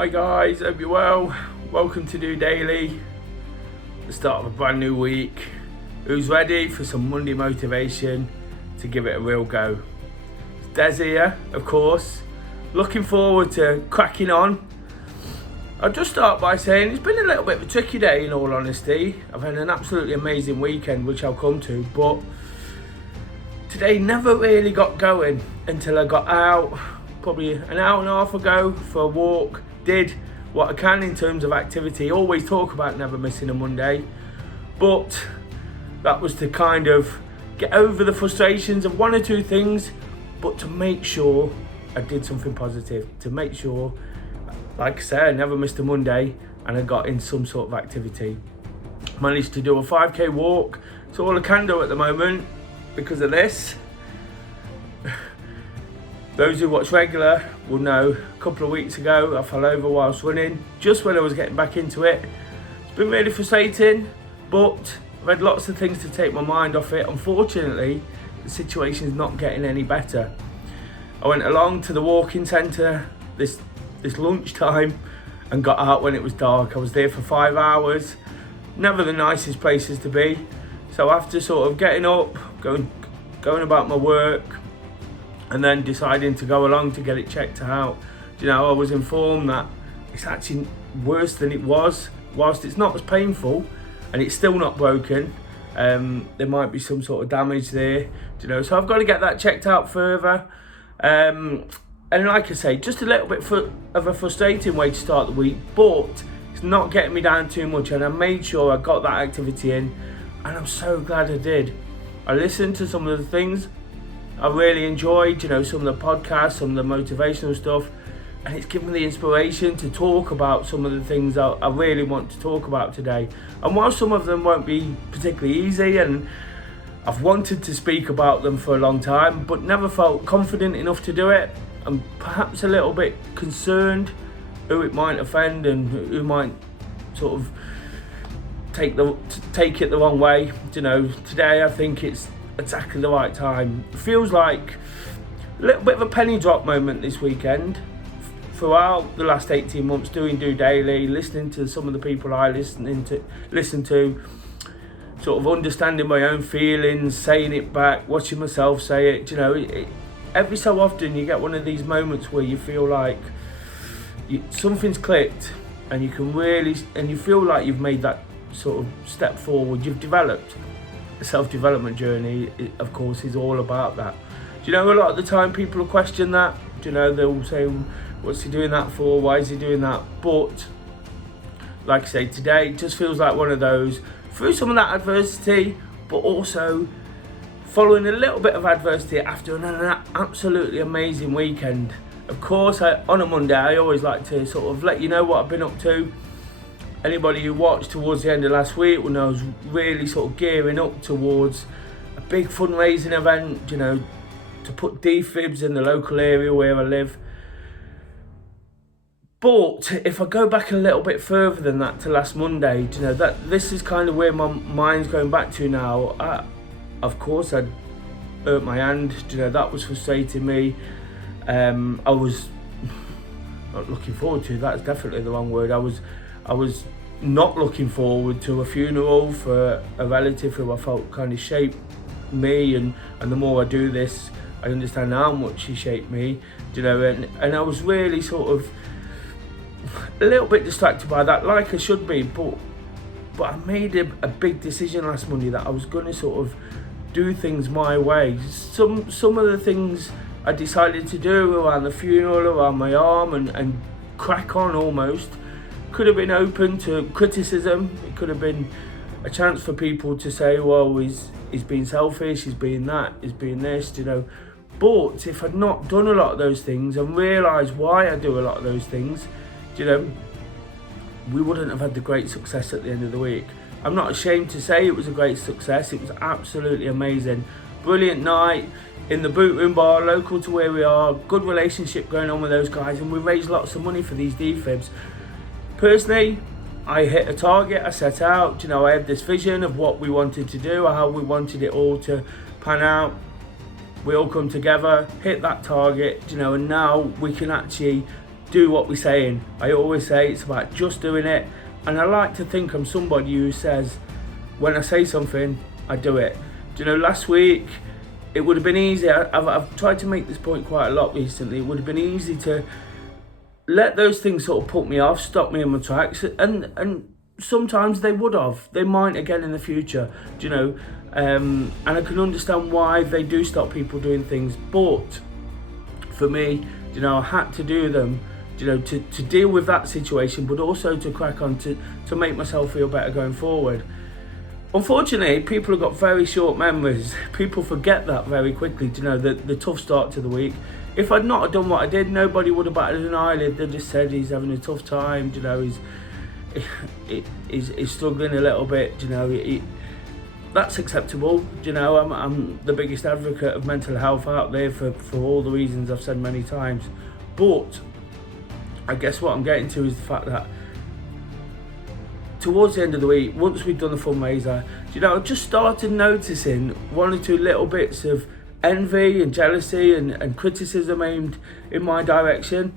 Hi guys, hope you're well. Welcome to DOdaily, the start of a brand new week. Who's ready for some Monday motivation to give it a real go? It's Des here, of course. Looking forward to cracking on. I'll just start by saying it's been a little bit of a tricky day, in all honesty. I've had an absolutely amazing weekend, which I'll come to, but today never really got going until I got out probably an hour and a half ago for a walk. Did what I can in terms of activity. Always talk about never missing a Monday, but that was to kind of get over the frustrations of one or two things, but to make sure I did something positive, to make sure, like I said, I never missed a Monday and I got in some sort of activity. Managed to do a 5k walk. It's all I can do at the moment because of this. Those who watch regular will know a couple of weeks ago I fell over whilst running, just when I was getting back into it. It's been really frustrating, but I've had lots of things to take my mind off it. Unfortunately, the situation's not getting any better. I went along to the walking centre this lunchtime and got out when it was dark. I was there for 5 hours. Never the nicest places to be. So after sort of getting up, going about my work, and then deciding to go along to get it checked out, I was informed that it's actually worse than it was. Whilst it's not as painful and it's still not broken, there might be some sort of damage there, so I've got to get that checked out further. And like I say, just a little bit of a frustrating way to start the week, but it's not getting me down too much, and I made sure I got that activity in, and I'm so glad I did. I listened to some of the things I really enjoyed, some of the podcasts, some of the motivational stuff, and it's given me the inspiration to talk about some of the things I really want to talk about today. And while some of them won't be particularly easy, and I've wanted to speak about them for a long time, but never felt confident enough to do it, and perhaps a little bit concerned who it might offend and who might sort of take it the wrong way. Today I think it's exactly the right time. It feels like a little bit of a penny drop moment this weekend. Throughout the last 18 months doing DOdaily, listening to some of the people I listen to, sort of understanding my own feelings, saying it back, watching myself say it, every so often you get one of these moments where you feel like something's clicked, and you feel like you've made that sort of step forward. You've developed. The self-development journey, of course, is all about that. A lot of the time people will question that. They'll say, what's he doing that for? Why is he doing that? But like I say, today it just feels like one of those, through some of that adversity, but also following a little bit of adversity after an absolutely amazing weekend. Of course, on a Monday, I always like to sort of let you know what I've been up to. Anybody who watched towards the end of last week will know I was really sort of gearing up towards a big fundraising event, to put defibs in the local area where I live. But if I go back a little bit further than that to last Monday, that this is kind of where my mind's going back to now. Of course, I'd hurt my hand, that was frustrating me. I was not looking forward to, that's definitely the wrong word. I was not looking forward to a funeral for a relative who I felt kind of shaped me, and the more I do this, I understand how much he shaped me, and I was really sort of a little bit distracted by that, like I should be, but I made a big decision last Monday that I was going to sort of do things my way. Some of the things I decided to do around the funeral, around my arm, and crack on almost, could have been open to criticism. It could have been a chance for people to say, well, he's being selfish, he's being that, he's being this, But if I'd not done a lot of those things and realised why I do a lot of those things, we wouldn't have had the great success at the end of the week. I'm not ashamed to say it was a great success. It was absolutely amazing. Brilliant night in the Boot Room Bar, local to where we are. Good relationship going on with those guys, and we raised lots of money for these defibs. Personally, I hit a target I set out. I had this vision of what we wanted to do, how we wanted it all to pan out. We all come together, hit that target, and now we can actually do what we're saying. I always say it's about just doing it. And I like to think I'm somebody who says, when I say something, I do it. Do you know, last week, it would have been easy. I've tried to make this point quite a lot recently. It would have been easy to let those things sort of put me off, stop me in my tracks, and sometimes they would have. They might again in the future, do you know. And I can understand why they do stop people doing things. But for me, you know, I had to do them, you know, to deal with that situation, but also to crack on to make myself feel better going forward. Unfortunately, people have got very short memories. People forget that very quickly, you know, the tough start to the week. If I'd not have done what I did, nobody would have batted an eyelid. They just said he's having a tough time, you know, he's struggling a little bit, you know. That's acceptable, you know. I'm the biggest advocate of mental health out there for all the reasons I've said many times. But I guess what I'm getting to is the fact that towards the end of the week, once we'd done the fundraiser, you know, I just started noticing one or two little bits of envy and jealousy and criticism aimed in my direction.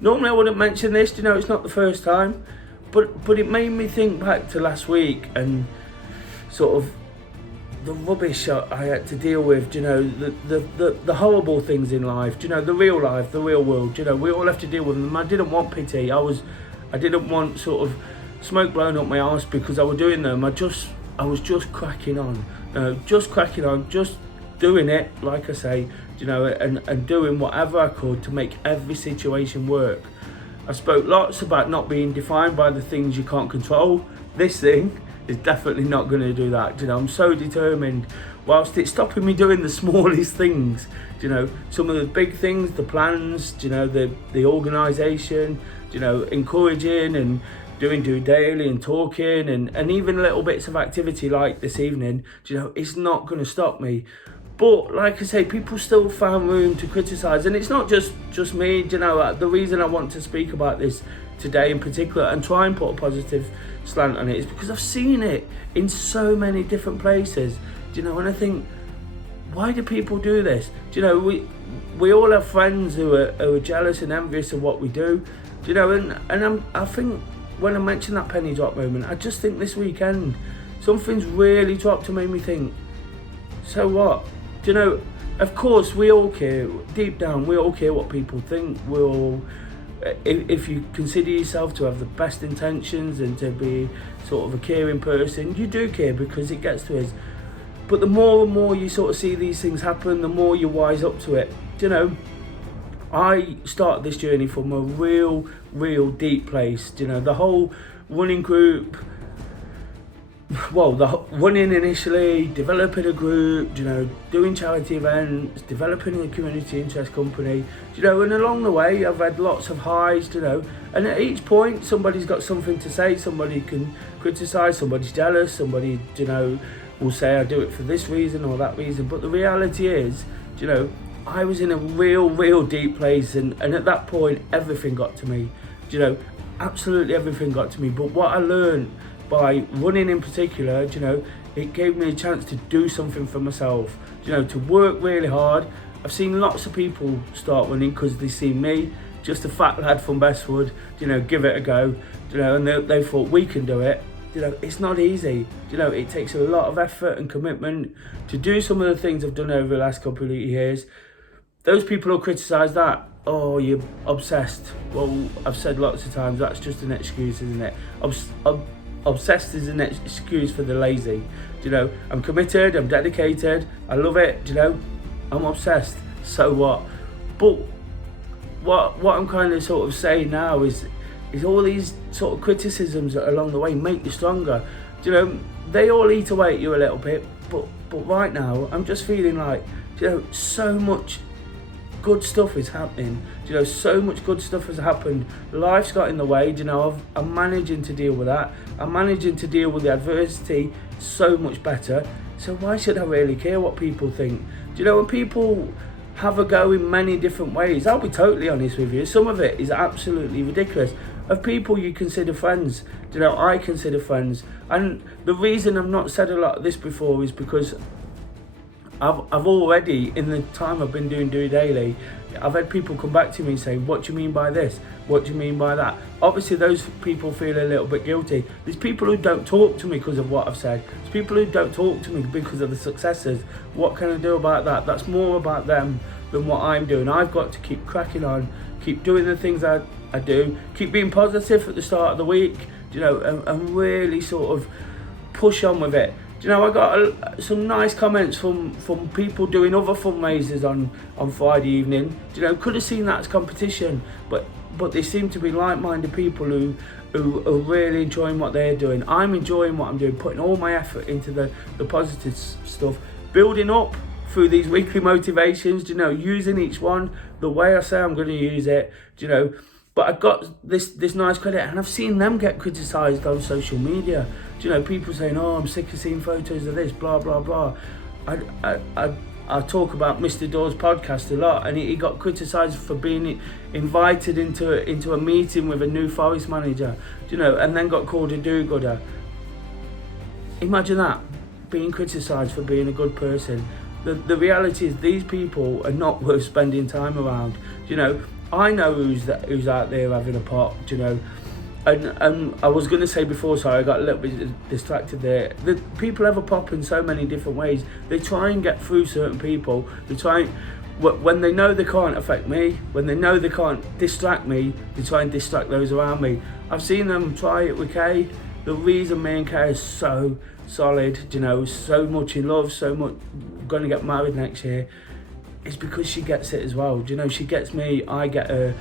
Normally I wouldn't mention this, you know, it's not the first time, but it made me think back to last week and sort of the rubbish I had to deal with, you know, the horrible things in life, you know, the real life, the real world, you know, we all have to deal with them. I didn't want pity. I didn't want sort of smoke blowing up my arse because I was doing them. I was just cracking on, just doing it, like I say, you know, and doing whatever I could to make every situation work. I spoke lots about not being defined by the things you can't control. This thing is definitely not going to do that. You know, I'm so determined. Whilst it's stopping me doing the smallest things, you know, some of the big things, the plans, you know, the organisation, you know, encouraging and doing DOdaily and talking and even little bits of activity like this evening, you know, it's not going to stop me. But like I say, people still found room to criticise, and it's not just me, you know. The reason I want to speak about this today in particular and try and put a positive slant on it is because I've seen it in so many different places, you know, and I think, why do people do this? Do you know, we all have friends who are jealous and envious of what we do, you know, and I think when I mentioned that penny drop moment, I just think this weekend something's really dropped and made me think, so what? Do you know, of course we all care, deep down we all care what people think. We all, if you consider yourself to have the best intentions and to be sort of a caring person, you do care because it gets to us. But the more and more you sort of see these things happen, the more you wise up to it. Do you know, I started this journey from a real deep place. You know, the whole running group, well, the running initially, developing a group, you know, doing charity events, developing a community interest company, you know, and along the way I've had lots of highs, you know, and at each point somebody's got something to say, somebody can criticise, somebody's jealous, somebody, you know, will say I do it for this reason or that reason. But the reality is, you know, I was in a real deep place, and at that point everything got to me, you know, absolutely everything got to me. But what I learned by running in particular, you know, it gave me a chance to do something for myself, you know, to work really hard. I've seen lots of people start running because they see me, just a fat lad from Bestwood, you know, give it a go, you know, and they thought we can do it. You know, it's not easy. You know, it takes a lot of effort and commitment to do some of the things I've done over the last couple of years. Those people will criticise that. Oh, you're obsessed. Well, I've said lots of times that's just an excuse, isn't it? Obsessed is an excuse for the lazy. You know, I'm committed, I'm dedicated, I love it, you know, I'm obsessed. So what? But what I'm kind of sort of saying now is all these sort of criticisms along the way make you stronger. You know, they all eat away at you a little bit, but right now I'm just feeling like, you know, so much good stuff is happening. You know, so much good stuff has happened. Life's got in the way, you know, I'm managing to deal with that. I'm managing to deal with the adversity so much better. So why should I really care what people think? Do you know, when people have a go in many different ways, I'll be totally honest with you, some of it is absolutely ridiculous. Of people you consider friends, you know, I consider friends. And the reason I've not said a lot of this before is because I've already, in the time I've been doing DOdaily, I've had people come back to me and say, what do you mean by this? What do you mean by that? Obviously those people feel a little bit guilty. There's people who don't talk to me because of what I've said. There's people who don't talk to me because of the successes. What can I do about that? That's more about them than what I'm doing. I've got to keep cracking on, keep doing the things I do, keep being positive at the start of the week, and really sort of push on with it. I got some nice comments from people doing other fundraisers on Friday evening. Could have seen that as competition, but they seem to be like-minded people who are really enjoying what they're doing. I'm enjoying what I'm doing, putting all my effort into the positive stuff, building up through these weekly motivations, using each one the way I say I'm going to use it, But I got this nice credit, and I've seen them get criticised on social media. People saying, "Oh, I'm sick of seeing photos of this, blah blah blah." I talk about Mr. Dawes' podcast a lot, and he got criticised for being invited into a meeting with a new forest manager, and then got called a do-gooder. Imagine that, being criticised for being a good person. The reality is these people are not worth spending time around. I know who's out there having a pot, and I was going to say before, sorry, I got a little bit distracted there. The people have a pop in so many different ways. They try and get through certain people. They try, when they know they can't affect me, when they know they can't distract me, they try and distract those around me. I've seen them try it with Kay. The reason me and Kay is so solid, so much in love, so much going to get married next year, is because she gets it as well. She gets me, I get her.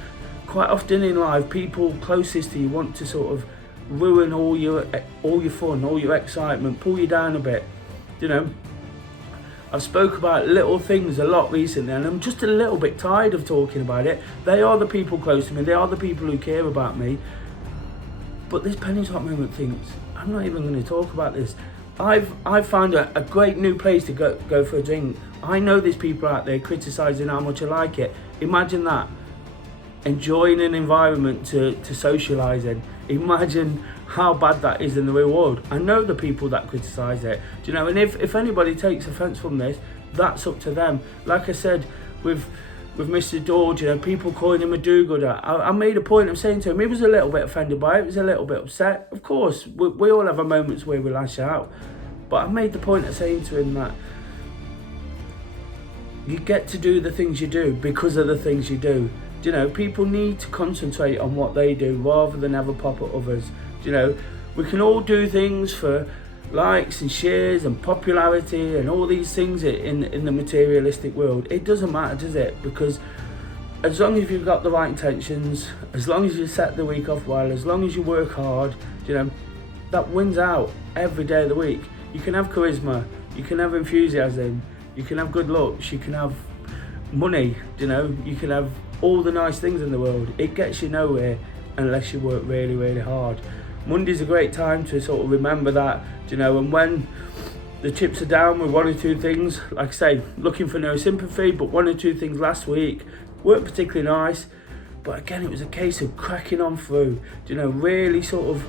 Quite often in life, people closest to you want to sort of ruin all your fun, all your excitement, pull you down a bit. I've spoke about little things a lot recently, and I'm just a little bit tired of talking about it. They are the people close to me, they are the people who care about me. But this Penny Top moment thinks, I'm not even going to talk about this. I've found a great new place to go for a drink. I know there's people out there criticising how much I like it. Imagine that. Enjoying an environment to socialise in. Imagine how bad that is in the real world. I know the people that criticise it. And if anybody takes offence from this, that's up to them. Like I said, with Mr. Dawes, people calling him a do-gooder. I made a point of saying to him, he was a little bit offended by it, he was a little bit upset. Of course, we all have our moments where we lash out. But I made the point of saying to him that you get to do the things you do because of the things you do. People need to concentrate on what they do rather than have a pop at others. We can all do things for likes and shares and popularity and all these things in the materialistic world. It doesn't matter, does it? Because as long as you've got the right intentions, as long as you set the week off well, as long as you work hard, that wins out every day of the week. You can have charisma, you can have enthusiasm, you can have good looks, you can have money, you can have all the nice things in the world. It gets you nowhere unless you work really, really hard. Monday's a great time to sort of remember that, and when the chips are down with one or two things, like I say, looking for no sympathy, but one or two things last week weren't particularly nice. But again, it was a case of cracking on through, really sort of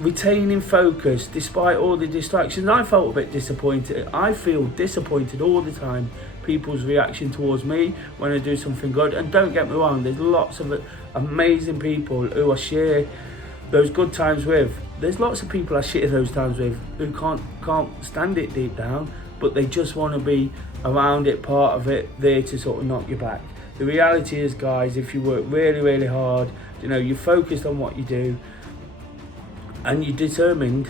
retaining focus despite all the distractions. I felt a bit disappointed. I feel disappointed all the time, people's reaction towards me when I do something good. And don't get me wrong, there's lots of amazing people who I share those good times with. There's lots of people I share those times with who can't stand it deep down, but they just want to be around it, part of it, there to sort of knock you back. The reality is, guys, if you work really, really hard, you're focused on what you do, and you're determined,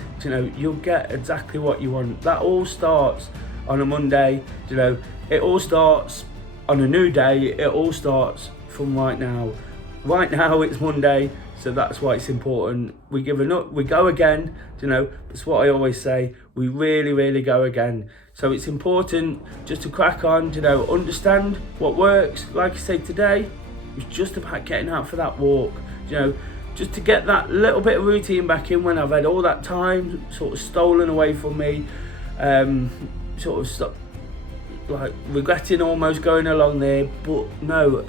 you'll get exactly what you want. That all starts on a Monday, it all starts on a new day, it all starts from right now. Right now it's Monday, so that's why it's important. We go again, that's what I always say, we really, really go again. So it's important just to crack on, understand what works. Like I said today, it's just about getting out for that walk, just to get that little bit of routine back in when I've had all that time sort of stolen away from me, like regretting almost going along there. But no,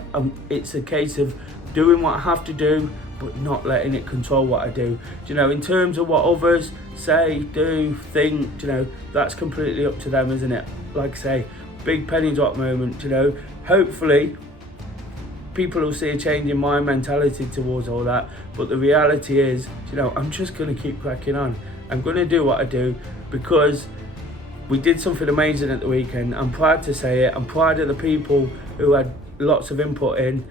it's a case of doing what I have to do, but not letting it control what I do. In terms of what others say, do, think, that's completely up to them, isn't it? like I say, big penny drop moment, you know. Hopefully people will see a change in my mentality towards all that, but the reality is, you know, I'm just going to keep cracking on. I'm going to do what I do because we did something amazing at the weekend. I'm proud to say it. I'm proud of the people who had lots of input in.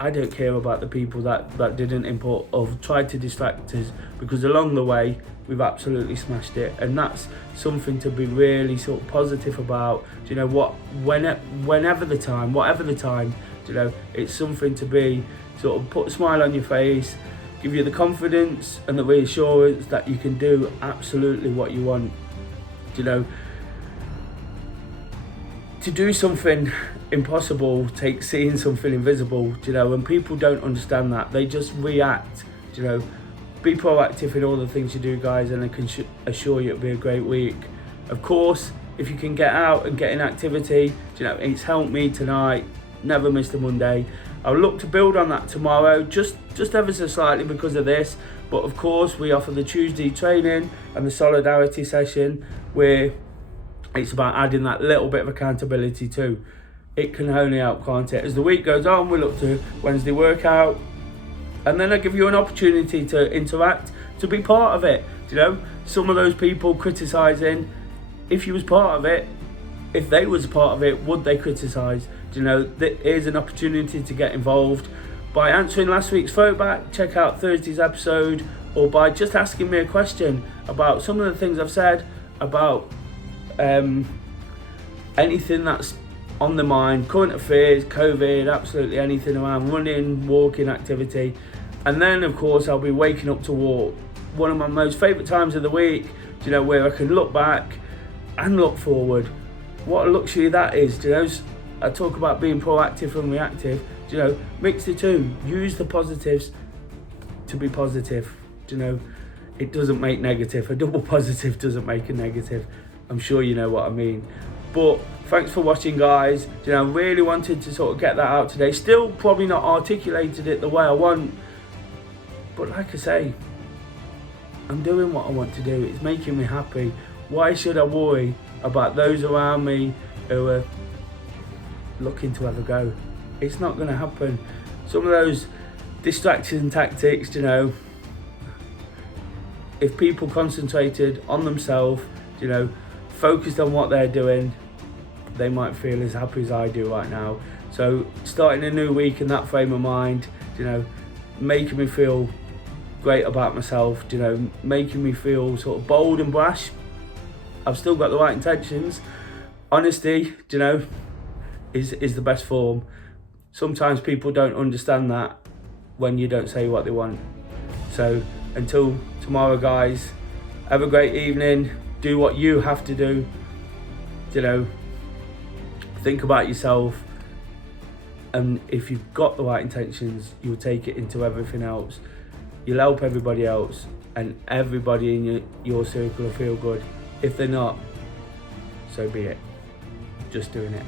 I don't care about the people that didn't input or tried to distract us, because along the way we've absolutely smashed it, and that's something to be really sort of positive about. Do you know what? Whatever the time, do you know, it's something to be sort of put a smile on your face, give you the confidence and the reassurance that you can do absolutely what you want. Do you know, to do something impossible takes seeing something invisible. Do you know, and people don't understand that. They just react. Do you know, be proactive in all the things you do, guys, and I can assure you it'll be a great week. Of course, if you can get out and get in activity, do you know, it's helped me tonight. Never missed a Monday. I'll look to build on that tomorrow, just ever so slightly because of this. But of course, we offer the Tuesday training and the solidarity session, where it's about adding that little bit of accountability too. It can only help, can't it? As the week goes on, we look to Wednesday workout, and then I give you an opportunity to interact, to be part of it. You know, some of those people criticising, if you was part of it, if they was part of it, would they criticise? You know, there is an opportunity to get involved by answering last week's throwback. Check out Thursday's episode, or by just asking me a question about some of the things I've said, about anything that's on the mind, current affairs, COVID, absolutely anything around running, walking, activity. And then of course I'll be waking up to walk, one of my most favourite times of the week, you know, where I can look back and look forward. What a luxury that is. You know, I talk about being proactive and reactive. You know, mix the two. Use the positives to be positive. You know, it doesn't make negative. A double positive doesn't make a negative. I'm sure you know what I mean. But thanks for watching, guys. You know, I really wanted to sort of get that out today. Still probably not articulated it the way I want, but like I say, I'm doing what I want to do. It's making me happy. Why should I worry about those around me who are looking to have a go? It's not going to happen. Some of those distraction tactics, you know, if people concentrated on themselves, you know, focused on what they're doing, they might feel as happy as I do right now. So starting a new week in that frame of mind, you know, making me feel great about myself, you know, making me feel sort of bold and brash. I've still got the right intentions. Honesty, you know, is the best form. Sometimes people don't understand that when you don't say what they want. So until tomorrow, guys, have a great evening. Do what you have to do. You know, think about yourself, and if you've got the right intentions, you'll take it into everything else. You'll help everybody else, and everybody in your circle will feel good. If they're not, so be it. Just doing it.